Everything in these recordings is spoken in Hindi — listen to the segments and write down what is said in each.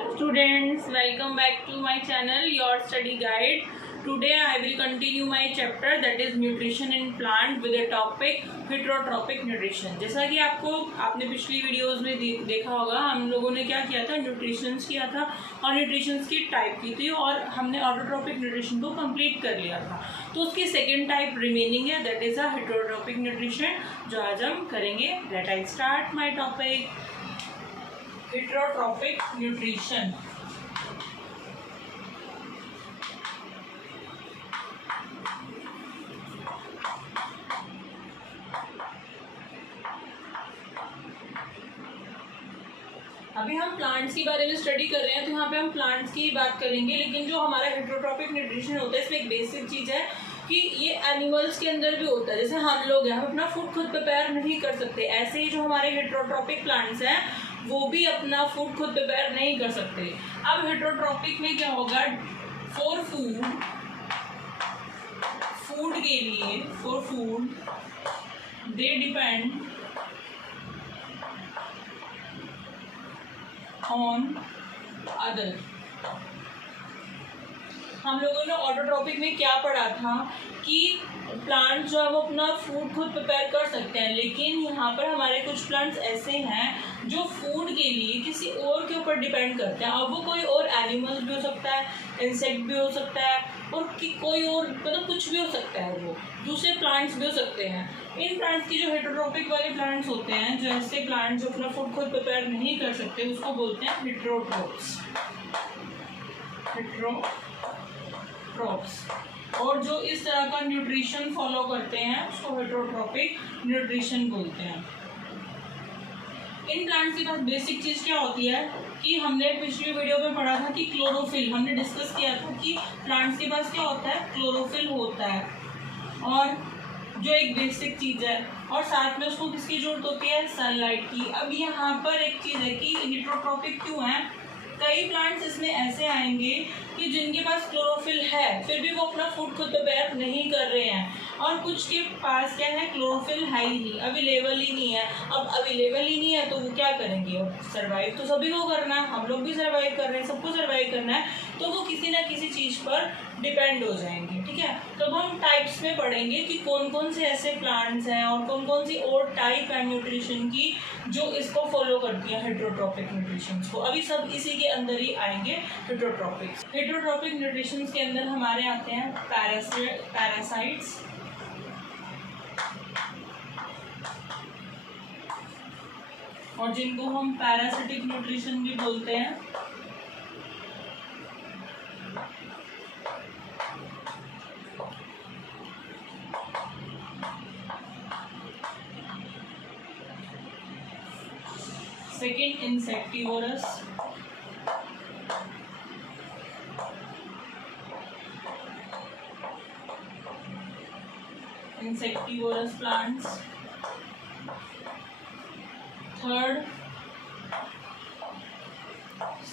Hello students, welcome back to my channel Your Study Guide. Today I will continue my chapter that is nutrition in plant with the topic heterotrophic nutrition. जैसा कि आपने पिछली वीडियोस में देखा होगा, हम लोगों ने क्या किया था, न्यूट्रिशंस किया था और न्यूट्रिशंस की टाइप की थी और हमने ऑटोट्रॉपिक न्यूट्रिशन को कंप्लीट कर लिया था। तो उसकी सेकेंड टाइप रिमेनिंग है, that is a heterotrophic nutrition, जो आज हम करेंगे। Let I start my topic heterotrophic nutrition. अभी हम प्लांट्स के बारे में स्टडी कर रहे हैं, तो यहाँ पे हम प्लांट्स की बात करेंगे, लेकिन जो हमारा हेटरोट्रॉपिक न्यूट्रिशन होता है इसमें एक बेसिक चीज़ है कि ये एनिमल्स के अंदर भी होता है। जैसे हम लोग हैं, हम अपना फूड खुद प्रिपेयर नहीं कर सकते, ऐसे ही जो हमारे हेटरोट्रॉपिक प्लांट्स हैं वो भी अपना फूड खुद प्रिपेयर नहीं कर सकते। अब हेटरोट्रॉपिक में क्या होगा, फॉर फूड के लिए, for food they depend on other. हम लोगों ने ऑटोट्रॉपिक में क्या पढ़ा था कि प्लांट जो है वो अपना फूड खुद प्रिपेयर कर सकते हैं, लेकिन यहाँ पर हमारे कुछ प्लांट्स ऐसे हैं जो फूड के लिए किसी और के ऊपर डिपेंड करते हैं। अब वो कोई और एनिमल्स भी हो सकता है, इंसेक्ट भी हो सकता है, और कोई और मतलब कुछ भी हो सकता है, वो दूसरे प्लांट्स भी हो सकते हैं। इन प्लांट्स की जो हेटरोट्रॉपिक वाले प्लांट्स होते हैं, जो ऐसे प्लांट्स जो अपना फूड खुद प्रिपेयर नहीं कर सकते, उसको बोलते हैं हेटरोट्रॉप्स। और जो इस तरह का न्यूट्रिशन फॉलो करते हैं उसको हेटरोट्रॉपिक न्यूट्रिशन बोलते हैं। इन प्लांट्स के पास बेसिक चीज़ क्या होती है कि हमने पिछली वीडियो में पढ़ा था कि क्लोरोफिल, हमने डिस्कस किया था कि प्लांट्स के पास क्या होता है, क्लोरोफिल होता है, और जो एक बेसिक चीज़ है, और साथ में उसको किसकी जरूरत होती है, सनलाइट की। अब यहाँ पर एक चीज़ है कि हेटरोट्रॉपिक क्यों है, कई प्लांट्स इसमें ऐसे आएंगे कि जिनके पास क्लोरोफिल है फिर भी वो अपना फूड खुद प्रिपेयर नहीं कर रहे हैं, और कुछ के पास क्या है, क्लोरोफिल है ही नहीं, अवेलेबल ही नहीं है। अब अवेलेबल ही नहीं है तो वो क्या करेंगे, अब सर्वाइव तो सभी को करना है, हम लोग भी सर्वाइव कर रहे हैं, सबको सर्वाइव करना है, तो वो किसी ना किसी चीज़ पर डिपेंड हो जाएंगे। ठीक है, तो हम टाइप्स में पढ़ेंगे कि कौन कौन से ऐसे प्लांट्स हैं और कौन कौन सी और टाइप है न्यूट्रिशन की जो इसको फॉलो करती है, हेटरोट्रॉपिक न्यूट्रिशन को। अभी सब इसी के अंदर ही आएंगे हेटरोट्रॉपिक्स। हेटरोट्रॉपिक न्यूट्रिशन के अंदर हमारे आते हैं पैरासाइट्स, और जिनको हम पैरासिटिक न्यूट्रिशन भी बोलते हैं। Second insectivorous, insectivorous plants. Third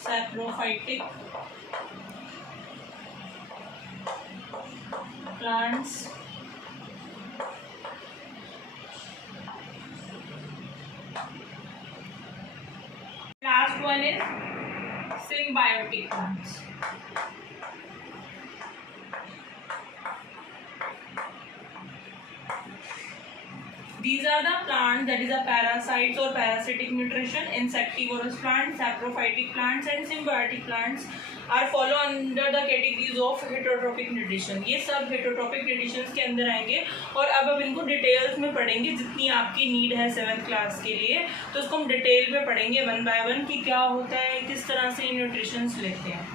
saprophytic plants. Last one is symbiotic plants. These are the plants, that is a parasites or parasitic nutrition. Insectivorous plants, saprophytic plants and symbiotic plants are follow under the categories of heterotrophic nutrition. ये सब heterotrophic nutrition के अंदर आएंगे, और अब हम इनको डिटेल्स में पढ़ेंगे। जितनी आपकी नीड है 7th क्लास के लिए, तो उसको हम डिटेल में पढ़ेंगे वन बाय वन कि क्या होता है, किस तरह से न्यूट्रिशंस लेते हैं।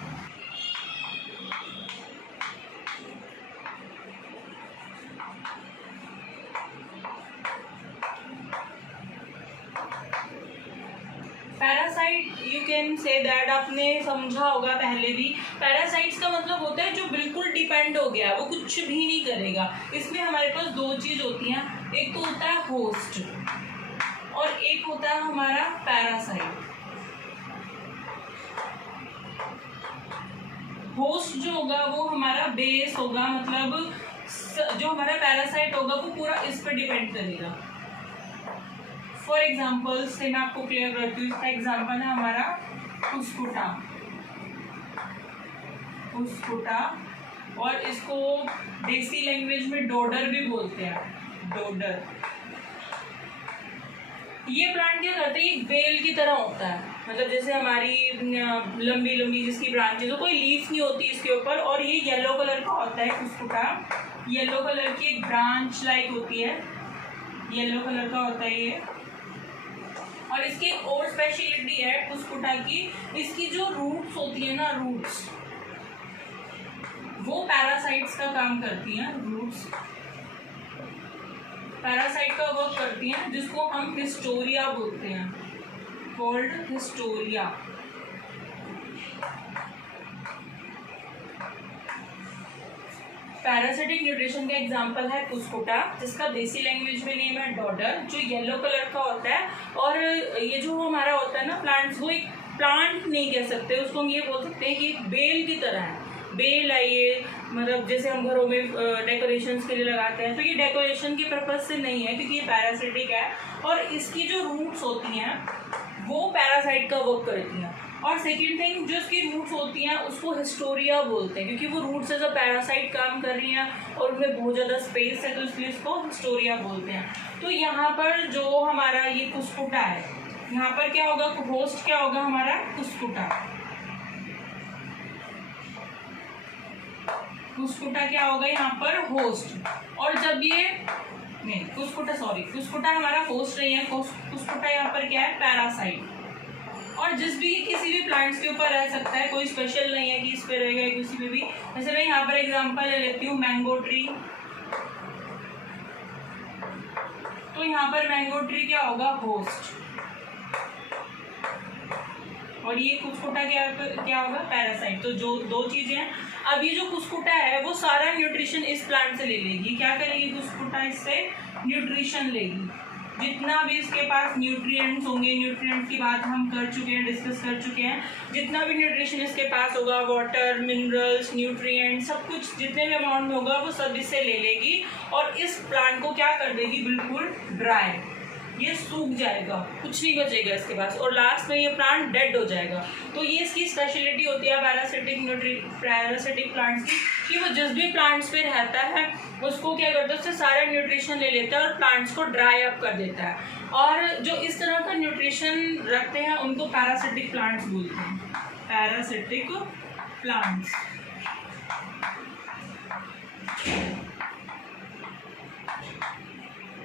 Parasite you can say that, आपने समझा होगा पहले भी। पैरासाइट्स का मतलब होता है जो बिल्कुल डिपेंड हो गया, वो कुछ भी नहीं करेगा। इसमें हमारे पास दो चीज़ होती हैं, एक तो होता है होस्ट और एक होता है हमारा पैरासाइट। होस्ट जो होगा वो हमारा बेस होगा, मतलब जो हमारा पैरासाइट होगा वो पूरा इस पर डिपेंड करेगा। फॉर एग्जाम्पल से मैं आपको क्लियर करती हूँ, इसका एग्जाम्पल है हमारा कुस्कुटा। कुस्कुटा, और इसको देसी लैंग्वेज में डोडर भी बोलते हैं, डोडर। ये प्लांट क्या करते हैं, एक बेल की तरह होता है, मतलब जैसे हमारी लंबी लंबी जिसकी ब्रांचेज हो, कोई लीफ नहीं होती इसके ऊपर, और ये येलो कलर का होता है कुस्कुटा। येलो कलर की एक ब्रांच लाइक होती है, येलो कलर का होता है ये। और इसकी और स्पेशलिटी है कुस्कुटा की, इसकी जो रूट्स होती है ना, रूट्स वो पैरासाइट्स का काम करती हैं। रूट्स पैरासाइट का वर्क करती हैं, जिसको हम हिस्टोरिया बोलते हैं, कॉल्ड हिस्टोरिया। पैरासिटिक न्यूट्रिशन का एग्जांपल है कुस्कुटा, जिसका देसी लैंग्वेज में नेम है डॉडर, जो येलो कलर का होता है। और ये जो हमारा होता है ना प्लांट्स, वो एक प्लांट नहीं कह सकते उसको, हम ये बोल सकते हैं कि एक बेल की तरह है। बेल है ये, मतलब जैसे हम घरों में डेकोरेशंस के लिए लगाते हैं, तो ये डेकोरेशन के पर्पज से नहीं है, क्योंकि ये पैरासिटिक है। और इसकी जो रूट्स होती हैं वो पैरासाइट का वर्क करती हैं। और सेकेंड थिंग, जो इसकी रूट्स होती हैं उसको हिस्टोरिया बोलते हैं, क्योंकि वो रूट्स एज अ पैरासाइट काम कर रही हैं और उनमें बहुत ज़्यादा स्पेस है, तो इसलिए इसको हिस्टोरिया बोलते हैं। तो यहाँ पर जो हमारा ये कुस्कुटा है, यहाँ पर क्या होगा, होस्ट क्या होगा हमारा, कुस्कुटा। कुस्कुटा क्या होगा यहाँ पर, होस्ट। और जब ये नहीं, कुस्कुटा हमारा होस्ट नहीं है, कुस्कुटा यहाँ पर क्या है, पैरासाइट। और किसी भी प्लांट्स के ऊपर रह सकता है, कोई स्पेशल नहीं है कि इस पे रहेगा, किसी पे भी। जैसे मैं यहाँ पर एग्जांपल ले लेती हूँ, मैंगो ट्री। तो यहाँ पर मैंगो ट्री क्या होगा, होस्ट, और ये कुस्कुटा क्या होगा, पैरासाइट। तो जो दो चीजें हैं। अब ये जो कुस्कुटा है वो सारा न्यूट्रिशन इस प्लांट से ले लेगी। क्या करेगी कुस्कुटा, इससे न्यूट्रिशन लेगी। जितना भी इसके पास न्यूट्रिएंट्स होंगे, न्यूट्रिएंट्स की बात हम कर चुके हैं, डिस्कस कर चुके हैं। जितना भी न्यूट्रिशन इसके पास होगा, वाटर, मिनरल्स, न्यूट्रिएंट्स, सब कुछ जितने भी अमाउंट में होगा वो सब इससे ले लेगी, और इस प्लांट को क्या कर देगी, बिल्कुल ड्राई, ये सूख जाएगा, कुछ नहीं बचेगा इसके पास, और लास्ट में ये प्लांट डेड हो जाएगा। तो ये इसकी स्पेशलिटी होती है पैरासिटिक प्लांट्स की, कि वो जिस भी प्लांट्स पे रहता है उसको क्या करता है, उससे सारा न्यूट्रिशन ले लेता है और प्लांट्स को ड्राई अप कर देता है। और जो इस तरह का न्यूट्रिशन रखते हैं उनको पैरासिटिक प्लांट्स बोलते हैं, पैरासिटिक प्लांट्स।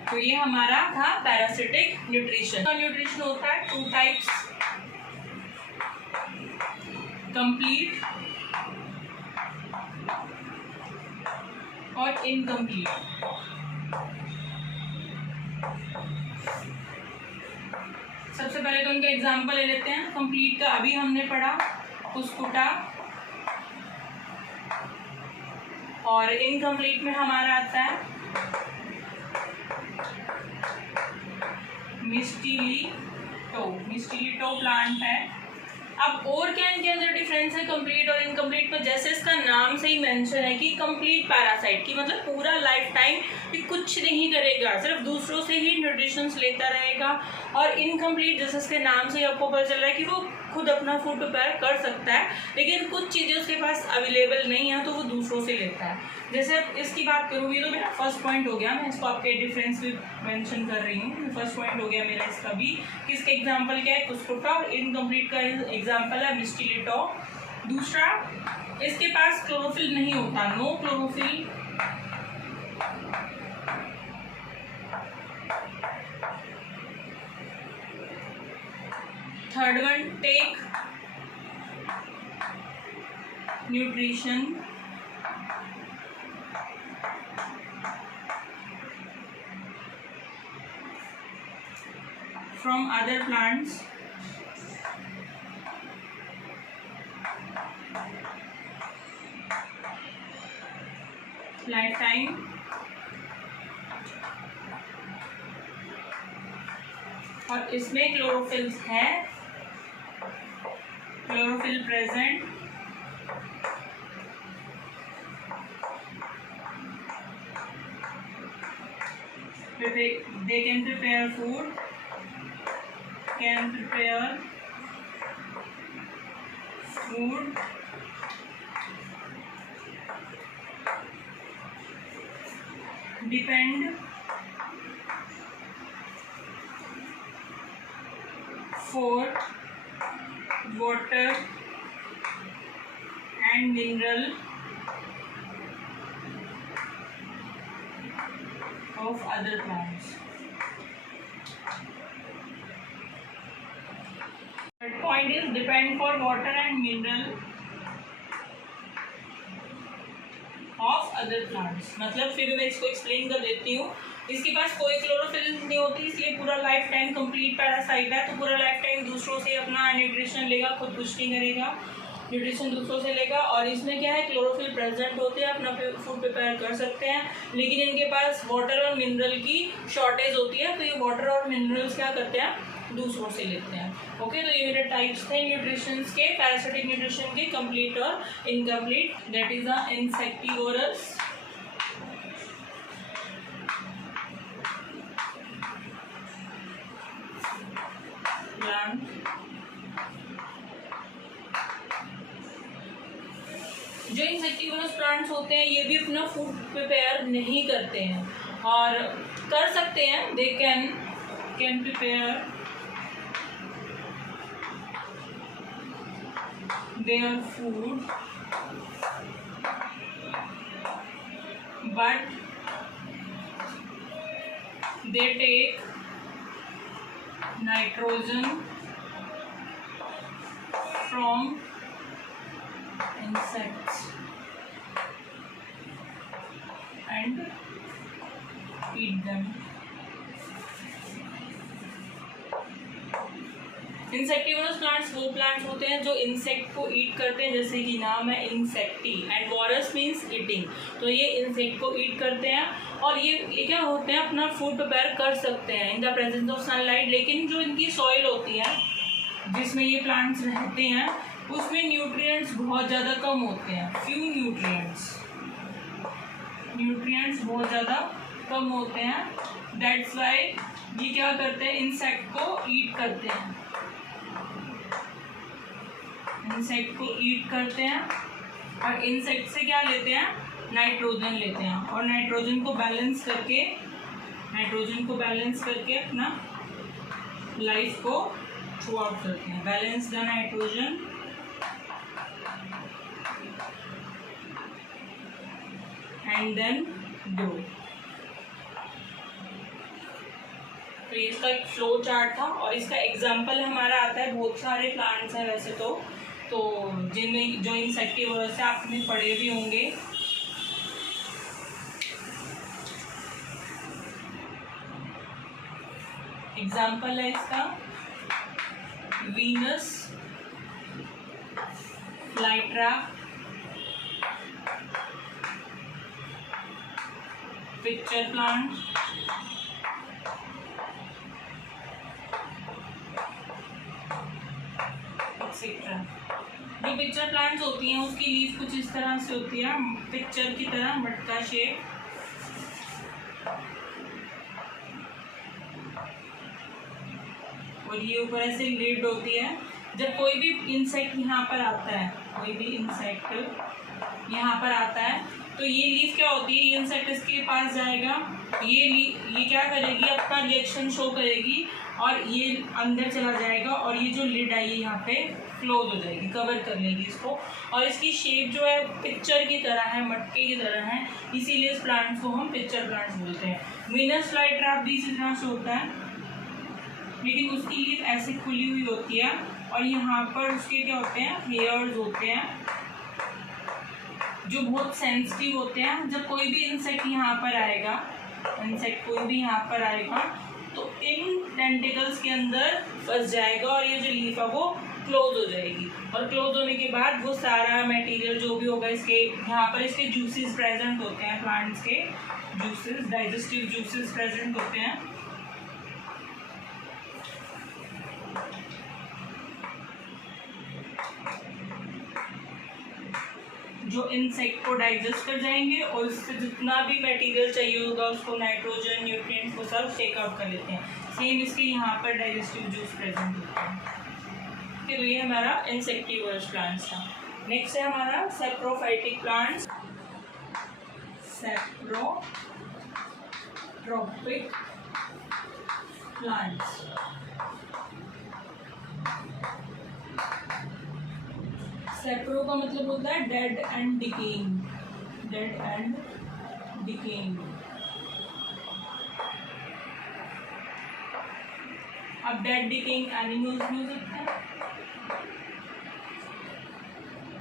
तो ये हमारा था पैरासिटिक न्यूट्रिशन। का न्यूट्रिशन होता है 2 टाइप्स, कंप्लीट और इनकम्प्लीट। सबसे पहले तो उनके एग्जांपल ले लेते हैं। कंप्लीट का अभी हमने पढ़ा, कुस्कुटा, और इनकम्प्लीट में हमारा आता है मिस्टीलिटो प्लांट है। अब और क्या इनके अंदर डिफरेंस है कंप्लीट और इनकम्प्लीट में, जैसे इसका नाम से ही मेंशन है कि कंप्लीट पैरासाइट की मतलब पूरा लाइफ टाइम ये कुछ नहीं करेगा, सिर्फ दूसरों से ही न्यूट्रिशंस लेता रहेगा। और इनकम्प्लीट जैसे इसके नाम से ही आपको पता चल रहा है कि वो खुद अपना फूड प्रिपेयर कर सकता है, लेकिन कुछ चीज़ें उसके पास अवेलेबल नहीं है तो वो दूसरों से लेता है। जैसे इसकी बात करूँगी तो मेरा फर्स्ट पॉइंट हो गया, मैं इसको आपके डिफरेंस भी मेंशन कर रही हूँ। फर्स्ट पॉइंट हो गया मेरा इसका भी, किसके एग्जांपल क्या है, कुस्कुटा, और इनकम्प्लीट का एग्जांपल है मिस्टीलिटो। दूसरा, इसके पास क्लोरोफिल नहीं होता, no chlorophyll. Third one, take nutrition from other plants, lifetime, और इसमें क्लोरोफिल है, chlorophyll present, they can prepare food, depend for water and mineral of other plants. Third point is depend for water and mineral of other plants. मतलब फिर मैं इसको एक्सप्लेन कर देती हूँ. इसके पास कोई क्लोरोफिल नहीं होती, इसलिए पूरा लाइफ टाइम कंप्लीट पैरासाइट है. तो पूरा लाइफ टाइम दूसरों से अपना न्यूट्रिशन लेगा, खुद कुछ नहीं करेगा, न्यूट्रिशन दूसरों से लेगा. और इसमें क्या है, क्लोरोफिल प्रेजेंट होते हैं, अपना फूड प्रिपेयर कर सकते हैं, लेकिन इनके पास वाटर और मिनरल की शॉर्टेज होती है. तो ये वाटर और मिनरल्स क्या करते हैं, दूसरों से लेते हैं. ओके, तो ये मेरे टाइप्स थे न्यूट्रिशन के, पैरासिटिक न्यूट्रिशन के, कंप्लीट और incomplete. That is the insectivorous, plant. जो इंसेक्टिवोरस प्लांट्स होते हैं ये भी अपना फूड प्रिपेयर नहीं करते हैं, और कर सकते हैं, they can prepare their food, but they take nitrogen from insects and eat them. Insectivorous plants वो प्लांट्स होते हैं जो इंसेक्ट को ईट करते हैं, जैसे कि नाम है इंसेक्टी, एंड वोरस मीन्स ईटिंग. तो ये इंसेक्ट को ईट करते हैं, और ये क्या होते हैं, अपना फूड प्रिपेयर कर सकते हैं in the presence of sunlight. लेकिन जो इनकी सॉइल होती है जिसमें ये प्लांट्स रहते हैं, उसमें न्यूट्रिएंट्स बहुत ज़्यादा कम होते हैं. फ्यू न्यूट्रिएंट्स बहुत ज़्यादा कम होते हैं. दैट्स वाई ये क्या करते हैं, इंसेक्ट को ईट करते हैं. इंसेक्ट को ईट करते हैं, और इंसेक्ट से क्या लेते हैं, नाइट्रोजन लेते हैं, और नाइट्रोजन को बैलेंस करके अपना लाइफ को थ्रू आउट करते हैं. Balance the nitrogen and then grow. तो ये इसका एक फ्लो चार्ट था, और इसका एग्जाम्पल हमारा आता है, बहुत सारे प्लांट्स हैं वैसे तो जिनमें जो इंसेक्टिवोरस से आपने पढ़े भी होंगे. एग्जाम्पल है इसका Venus flytrap, pitcher plant, etcetera. जो पिक्चर प्लांट्स होती हैं उसकी लीफ कुछ इस तरह से होती है, पिक्चर की तरह, मटका शेप. और ये ऊपर ऐसे लिड होती है. जब कोई भी इंसेक्ट यहाँ पर आता है, तो ये लीफ क्या होती है, ये इंसेक्ट इसके पास जाएगा, ये क्या करेगी, अपना रिएक्शन शो करेगी, और ये अंदर चला जाएगा, और ये जो लिड आई है यहाँ पे क्लोज हो जाएगी, कवर कर लेगी इसको. और इसकी शेप जो है पिक्चर की तरह है, मटके की तरह है, इसीलिए इस प्लांट्स को हम पिक्चर प्लांट्स बोलते हैं. वीनस फ्लाईट्रैप भी इसी तरह से होता है, लेकिन उसकी लीफ ऐसे खुली हुई होती है, और यहाँ पर उसके क्या होते हैं, हेयर्स होते हैं जो बहुत सेंसिटिव होते हैं. जब कोई भी इंसेक्ट यहाँ पर आएगा, तो इन टेंटिकल्स के अंदर फंस जाएगा, और ये जो लीफ है वो क्लोज हो जाएगी. और क्लोज होने के बाद वो सारा मटेरियल जो भी होगा, इसके यहाँ पर इसके जूसेस प्रेजेंट होते हैं, प्लांट्स के जूसेस, डाइजेस्टिव जूसेस प्रेजेंट होते हैं. जो इंसेक्ट को डाइजेस्ट कर जाएंगे, और उससे जितना भी मटेरियल चाहिए होगा उसको, नाइट्रोजन, न्यूट्रिएंट्स को सब टेक आउट कर लेते हैं. सेम इसके यहाँ पर डाइजेस्टिव जूस प्रेजेंट होता है. तो ये हमारा इंसेक्टिवोरस प्लांट्स था. नेक्स्ट है हमारा saprophytic plants. Saprophytic trophic plants. Sapro का मतलब होता है dead and decaying, dead and decaying. अब डेड डिकेइंग एनिमल्स भी हो सकते हैं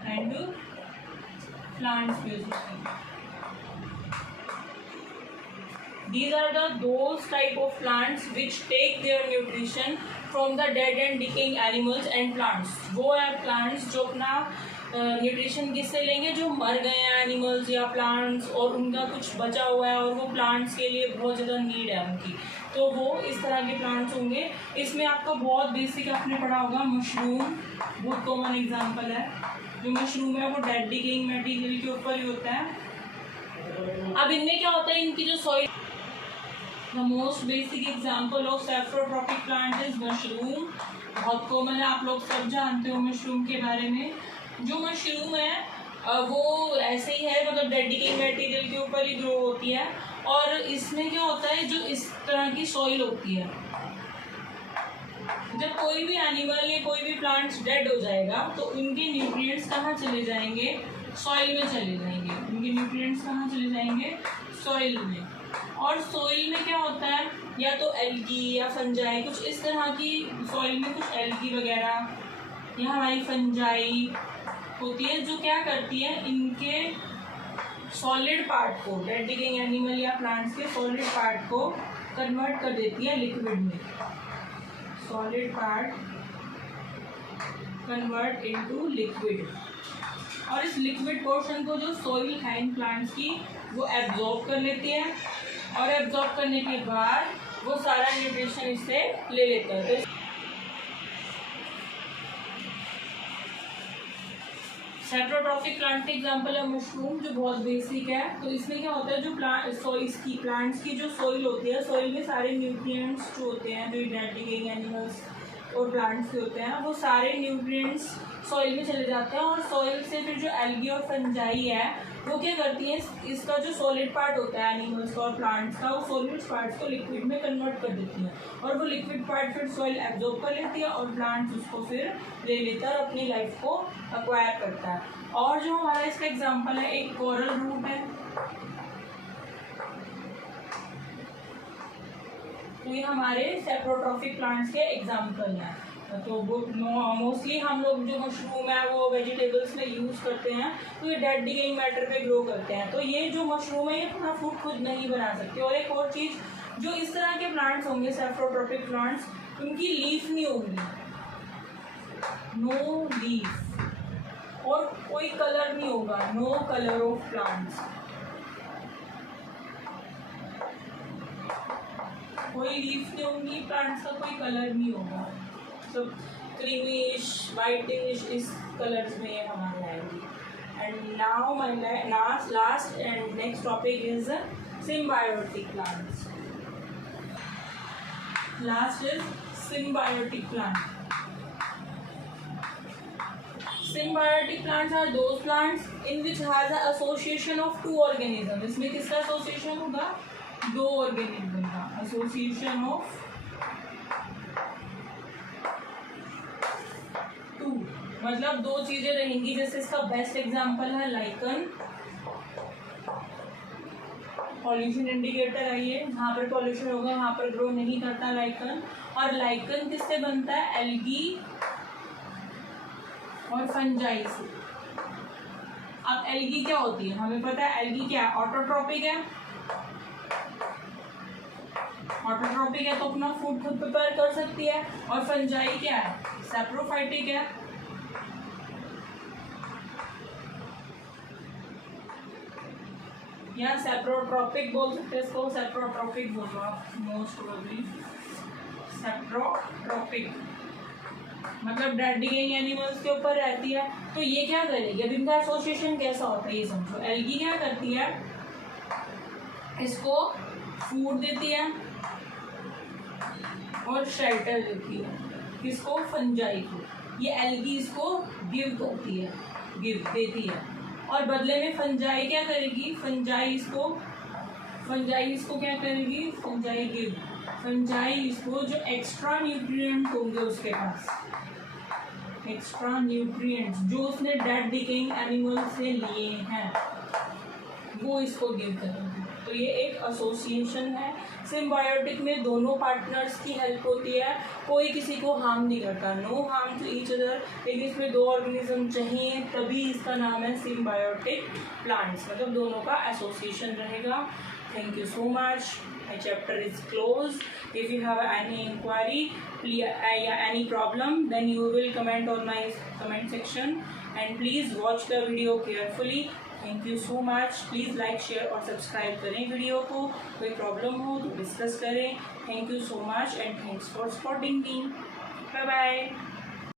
एंड प्लांट्स भी हो सकते हैं। These are those type of plants which take their nutrition from the dead and decaying animals and plants। वो है plants जो अपना न्यूट्रिशन किससे लेंगे, जो मर गए हैं एनिमल्स या प्लांट्स और उनका कुछ बचा हुआ है और वो प्लांट्स के लिए बहुत ज़्यादा नीड है उनकी, तो वो इस तरह के प्लांट्स होंगे। इसमें आपका बहुत बेसिक आपने पढ़ा होगा मशरूम, बहुत कॉमन एग्जांपल है। जो मशरूम है वो डेड डिकेइंग मटेरियल के ऊपर ही होता है। अब इनमें क्या होता है, इनकी जो soil, the most basic example of saprotrophic plant is mushroom. बहुत कॉमन है, आप लोग सब जानते हो मशरूम के बारे में। जो मशरूम है वो ऐसे ही है, मतलब डेड डिकेइंग मटेरियल के ऊपर ही ग्रो होती है। और इसमें क्या होता है, जो इस तरह की सॉइल होती है, जब कोई भी एनिमल या कोई भी प्लांट्स डेड हो जाएगा तो इनके न्यूट्रिएंट्स कहाँ चले जाएंगे, सॉइल में चले जाएंगे। इनके न्यूट्रिएंट्स कहाँ चले जाएंगे, सॉइल में। और सॉइल में क्या होता है, या तो एल्गी या फंजाई, कुछ इस तरह की सॉइल में कुछ एल्गी वगैरह या हमारी फंजाई होती है, जो क्या करती है, इनके सॉलिड पार्ट को, डेड डिकेइंग एनिमल या प्लांट्स के सॉलिड पार्ट को कन्वर्ट कर देती है लिक्विड में। Solid part convert into liquid. और इस लिक्विड पोर्शन को जो सॉइल है इन प्लांट्स की, वो एब्जॉर्ब कर लेती है और एब्जॉर्ब करने के बाद वो सारा न्यूट्रिशन इससे ले लेता है। सेप्रोट्रॉपिक प्लांट के एग्जांपल है मशरूम, जो बहुत बेसिक है। तो इसमें क्या होता है, जो प्लांट्स की जो सॉइल होती है, सॉइल में सारे न्यूट्रिएंट्स जो होते हैं, जो डेड डिकेइंग एनिमल्स और प्लांट्स के होते हैं, वो सारे न्यूट्रिएंट्स सॉइल में चले जाते हैं। और सॉइल से फिर जो एल्गी और फंजाई है वो क्या करती है, इसका जो सॉलिड पार्ट होता है एनिमल्स का और प्लांट्स का, वो सॉलिड पार्ट्स को लिक्विड में कन्वर्ट कर देती है। और वो लिक्विड पार्ट फिर सॉइल एब्जॉर्ब कर लेती है और प्लांट्स उसको फिर ले लेता है और अपनी लाइफ को एक्वायर करता है। और जो हमारा इसका एग्जाम्पल है, एक कोरल रूट है। तो ये हमारे सेप्रोट्रॉपिक प्लांट्स के एग्जाम्पल हैं। तो वो मोस्टली हम लोग जो मशरूम है वो वेजिटेबल्स में यूज़ करते हैं, तो ये डेड डिकेइंग मैटर पे ग्रो करते हैं। तो ये जो मशरूम है ये अपना फूड खुद नहीं बना सकते। और एक और चीज़, जो इस तरह के प्लांट्स होंगे सेप्रोट्रॉपिक प्लांट्स, उनकी लीफ नहीं होगी, नो लीफ, और कोई कलर नहीं होगा, नो कलर ऑफ प्लांट्स। कोई लीफ नहीं होंगी, प्लांट्स का कोई कलर नहीं होगा, सब क्रीमिश वाइटिश इस कलर्स में हमारे आएंगी। And now my last and next topic is symbiotic plants. Last is symbiotic plant. Symbiotic plants are those plants in which has an association of two organisms। इसमें किसका एसोसिएशन होगा, दो ऑर्गेनिज्म का एसोसिएशन ऑफ टू, मतलब दो चीजें रहेंगी। जैसे इसका बेस्ट एग्जांपल है लाइकन। पॉल्यूशन इंडिकेटर है ये, जहाँ पर पॉल्यूशन होगा वहाँ पर ग्रो नहीं करता लाइकन। और लाइकन किससे बनता है, एल्गी और फंजाई से। अब एल्गी क्या होती है, हमें पता है एल्गी क्या है, ऑटोट्रॉपिक है। ऑटोट्रॉपिक है तो अपना फूड खुद प्रिपेयर कर सकती है। और फंजाई क्या है, सैप्रोफाइटिक है। या सैप्रोट्रॉपिक बोल सकते हैं इसको, सैप्रोट्रॉपिक बोलो आप मोस्ट प्रोबेबली। सैप्रोट्रॉपिक मतलब डेड डिकेइंग एनिमल्स के ऊपर रहती है। तो ये क्या करेगी, अब इनका एसोसिएशन कैसा होता है ये समझो। एल्गी क्या करती है, इसको फूड देती है और शेल्टर देती है, किसको, फंजाई को। ये एल्गी इसको गिव करती है, गिव देती है। और बदले में फंजाई क्या करेगी, फंजाई इसको फंजाई इसको क्या करेगी, फंजाई गिव, फंजाई इसको जो एक्स्ट्रा न्यूट्रिएंट होंगे उसके पास, एक्स्ट्रा न्यूट्रिएंट्स जो उसने डेड डिकेइंग एनिमल से लिए हैं वो इसको गिव करेंगे। तो ये एक एसोसिएशन है। सिम्बायोटिक में दोनों पार्टनर्स की हेल्प होती है, कोई किसी को हार्म नहीं करता, no harm to each other, लेकिन इसमें दो ऑर्गेनिज्म चाहिए तभी इसका नाम है सिम्बायोटिक प्लांट्स, मतलब दोनों का एसोसिएशन रहेगा। Thank you so much. My chapter is closed. If you have any inquiry, any problem, then you will comment on my comment section. And please watch the video carefully. Thank you so much. Please like, share और subscribe करें वीडियो को। कोई प्रॉब्लम हो तो डिस्कस करें। Thank you so much and thanks for supporting me. Bye bye.